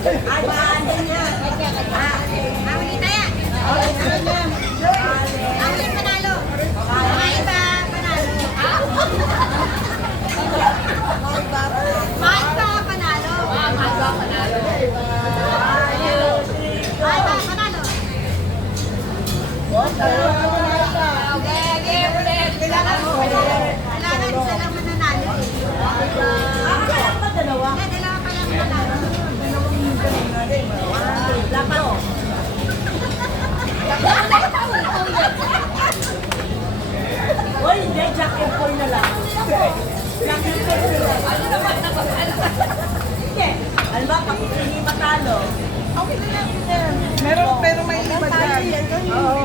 Ay, paano niya? Awalin tayo. Awalin panalo. Mga iba panalo. Mga iba panalo. Mga iba panalo. Okay, ulit. Kailangan isa lang mananalo eh. Dalawa. Hindi, dalawa pa lang mananalo. Uy, hindi. Jack and Paul na lang. Jack and Paul na lang. Ano naman? Sige. Alam ba, pag hindi matalo, okay na lang. Pero may iba dyan. Oo.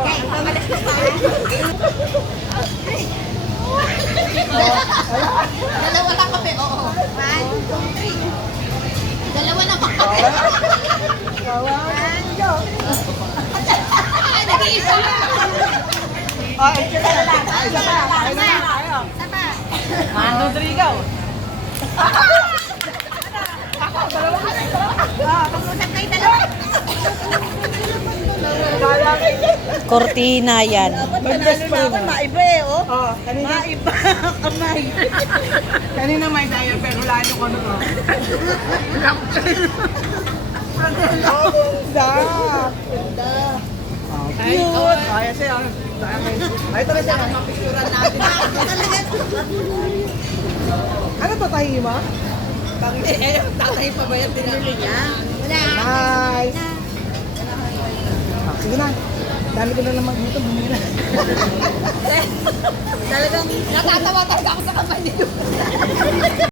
Dalawa lang kami, oo. 1, 2, 3. Dalawa na pa kami. Nag-iisa. Isa pa. Isa pa. Mando Drigaw. Pag-usap kayo dalawa. Cortina yan. Magdalo na ako, maiba eh, oh. Oh, kanina. Maiba kamay. Kanina may dial pero lalo ko ano ko. Ganda. Cute. Ay, siya. Ay, ito na siya. Picturean natin. Ano to, tahi mo? Tatay pa ba yan pinamili niya? Wala. Nice. Sige na. Dami ko na naman dito. Bumira. Talagang Natatawa talaga ako sa kamay nito.